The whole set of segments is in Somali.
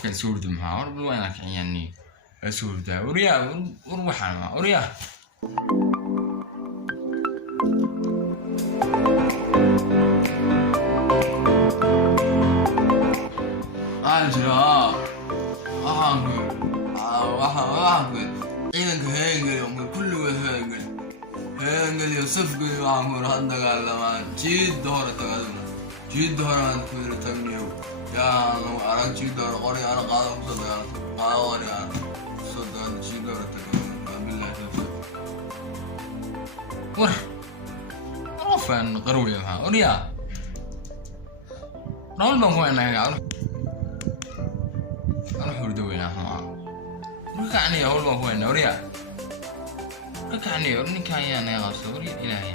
qofkan suurdi maxaa warba waa inaan kiciyani suurda uriya waxaan ma uriya ajra ciidanka heengeli oo kulligood heengeli oo safgeli waxaan ku rahan dagaalamaan jiidda hore tagaadana jiidda hore aan ku yiri tagniyo yaa lagu arag jiidda hore qori aan qaadan ku soo dagaalamo qaado qori aan soo dagaalamo jiidda hore tagaadana billahi tawfiiq qofan qarwiya maxaa uriya rawl baan ku inaga أنا حورد وين أحمد ركعني أول ما هو النوريا ركعني أورني كايا أنا غصوري إلهي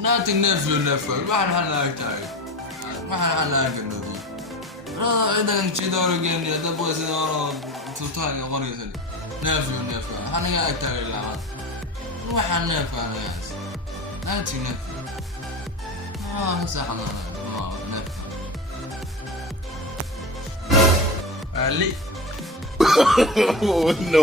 ناتي نفل ما حنا ناكتاي ما حنا ناكنودي را إذا كنت دور جيم يا دبوا سنارا تطلع غريب نفل حنا ناكتاي لا ما حنا نفل أنا ياس ناتي نفل مسحنا نفل Ali. No.